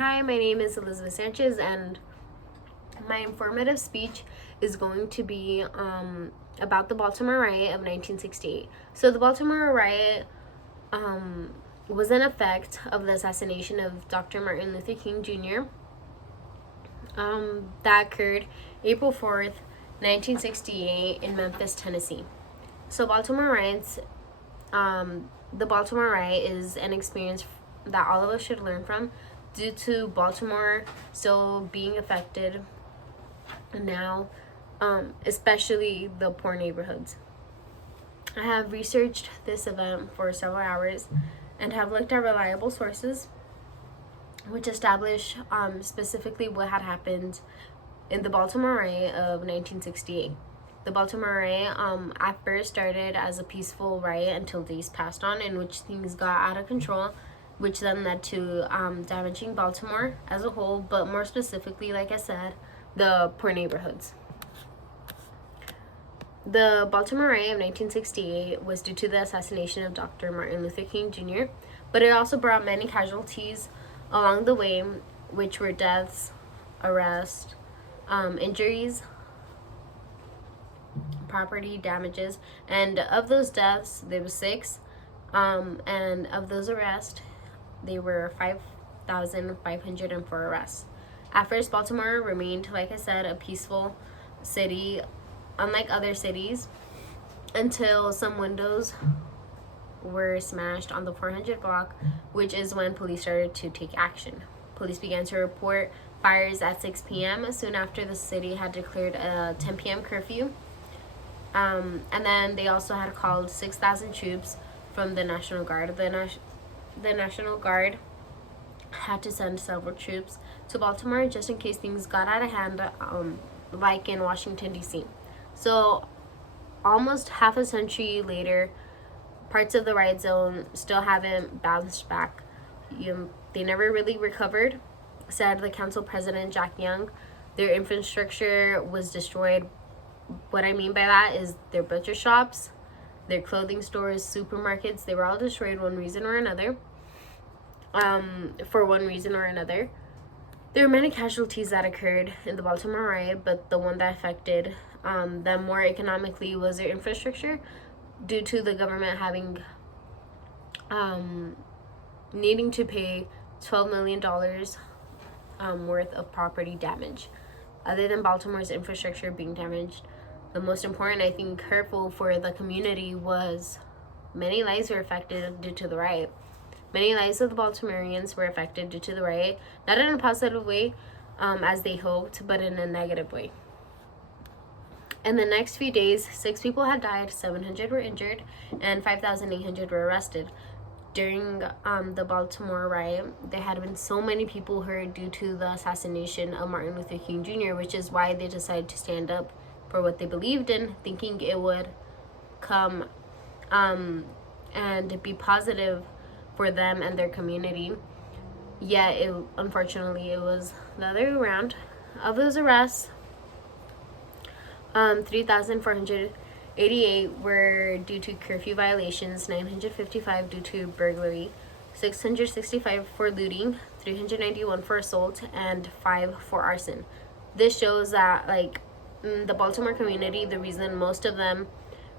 Hi, my name is Elizabeth Sanchez, and my informative speech is going to be about the Baltimore Riot of 1968. So the Baltimore Riot was an effect of the assassination of Dr. Martin Luther King Jr. That occurred April 4th, 1968 in Memphis, Tennessee. So the Baltimore Riot is an experience that all of us should learn from, due to Baltimore still being affected now, especially the poor neighborhoods. I have researched this event for several hours and have looked at reliable sources which establish specifically what had happened in the Baltimore Riot of 1968. The Baltimore Riot at first started as a peaceful riot until days passed on, in which things got out of control, which then led to damaging Baltimore as a whole, but more specifically, like I said, the poor neighborhoods. The Baltimore Riot of 1968 was due to the assassination of Dr. Martin Luther King Jr., but it also brought many casualties along the way, which were deaths, arrests, injuries, property damages, and of those deaths, there were 6, and of those arrests, there were 5,504 arrests. At first, Baltimore remained, like I said, a peaceful city, unlike other cities, until some windows were smashed on the 400 block, which is when police started to take action. Police began to report fires at 6 p.m. soon after the city had declared a 10 p.m. curfew. And then they also had called 6,000 troops from the National Guard. The National Guard had to send several troops to Baltimore just in case things got out of hand, like in Washington, D.C. So almost half a century later, parts of the riot zone still haven't bounced back. They never really recovered, said the council president, Jack Young. Their infrastructure was destroyed. What I mean by that is their butcher shops, their clothing stores, supermarkets, they were all destroyed for one reason or another. There were many casualties that occurred in the Baltimore Riot, but the one that affected them more economically was their infrastructure, due to the government having needing to pay $12 million worth of property damage. Other than Baltimore's infrastructure being damaged, the most important, I think, hurtful for the community was many lives were affected due to the riot. Many lives of the Baltimoreans were affected due to the riot, not in a positive way, as they hoped, but in a negative way. In the next few days, 6 people had died, 700 were injured, and 5,800 were arrested. During the Baltimore riot, there had been so many people hurt due to the assassination of Martin Luther King Jr., which is why they decided to stand up for what they believed in, thinking it would come and be positive for them and their community. Yet, unfortunately, it was the other way around. Of those arrests, 3,488 were due to curfew violations, 955 due to burglary, 665 for looting, 391 for assault, and 5 for arson. This shows that, like, the Baltimore community, the reason most of them,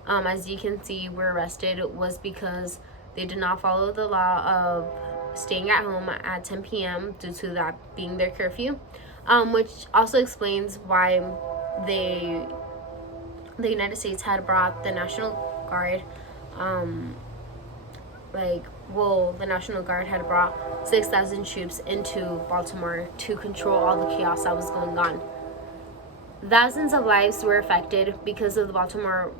as you can see, were arrested was because they did not follow the law of staying at home at 10 p.m. due to that being their curfew, which also explains why the United States had brought the National Guard, the National Guard had brought 6,000 troops into Baltimore to control all the chaos that was going on. Thousands of lives were affected because of the Baltimore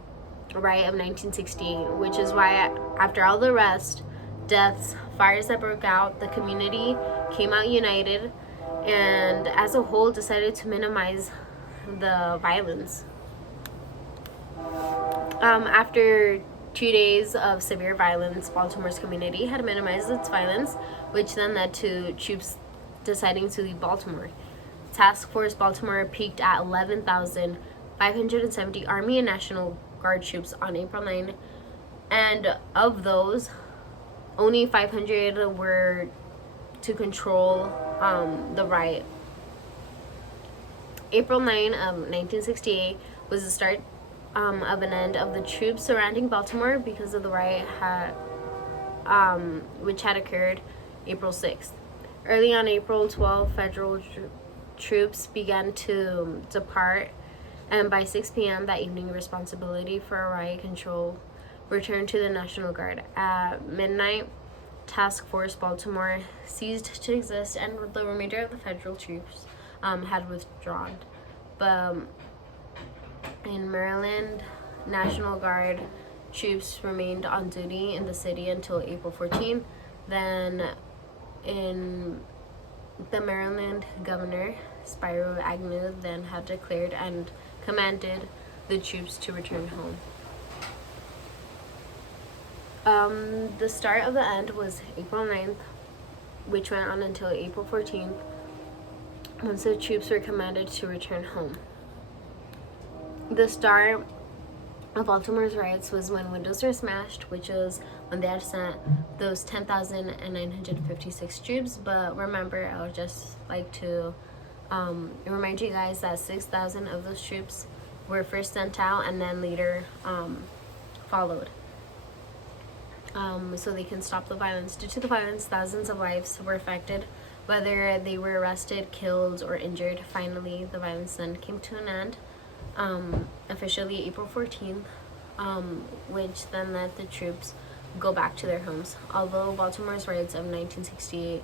Riot of 1968, which is why after all the arrests, deaths, fires that broke out, the community came out united and as a whole decided to minimize the violence. After 2 days of severe violence, Baltimore's community had minimized its violence, which then led to troops deciding to leave Baltimore. Task Force Baltimore peaked at 11,570 Army and National Guard troops on April 9, and of those, only 500 were to control the riot. April 9 of 1968 was the start of an end of the troops surrounding Baltimore because of the riot which had occurred April 6th. Early on April 12th, federal troops began to depart, and by 6 p.m. that evening, responsibility for riot control returned to the National Guard. At midnight, Task Force Baltimore ceased to exist, and the remainder of the federal troops had withdrawn. But in Maryland, National Guard troops remained on duty in the city until April 14. Then, in the Maryland governor, Spiro Agnew, then had declared and commanded the troops to return home. The start of the end was April 9th, which went on until April 14th, once the troops were commanded to return home. The start of Baltimore's riots was when windows were smashed, which was when they had sent those 10,956 troops. But remember, I would just like to remind you guys that 6,000 of those troops were first sent out and then later followed. So they can stop the violence. Due to the violence, thousands of lives were affected, whether they were arrested, killed, or injured. Finally, the violence then came to an end, officially April 14th, which then let the troops go back to their homes. Although Baltimore's riots of 1968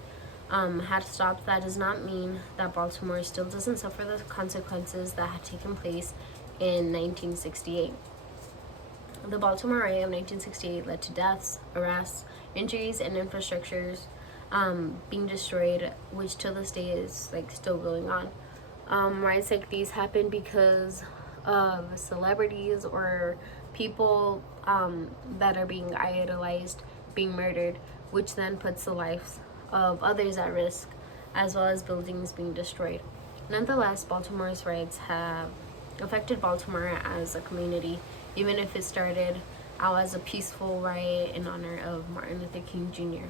had stopped, that does not mean that Baltimore still doesn't suffer the consequences that had taken place in 1968. The Baltimore riot of 1968 led to deaths, arrests, injuries, and infrastructures being destroyed, which till this day is still going on. Riots like these happen because of celebrities or people that are being idolized being murdered, which then puts the lives of others at risk, as well as buildings being destroyed. Nonetheless, Baltimore's riots have affected Baltimore as a community, even if it started out as a peaceful riot in honor of Martin Luther King Jr.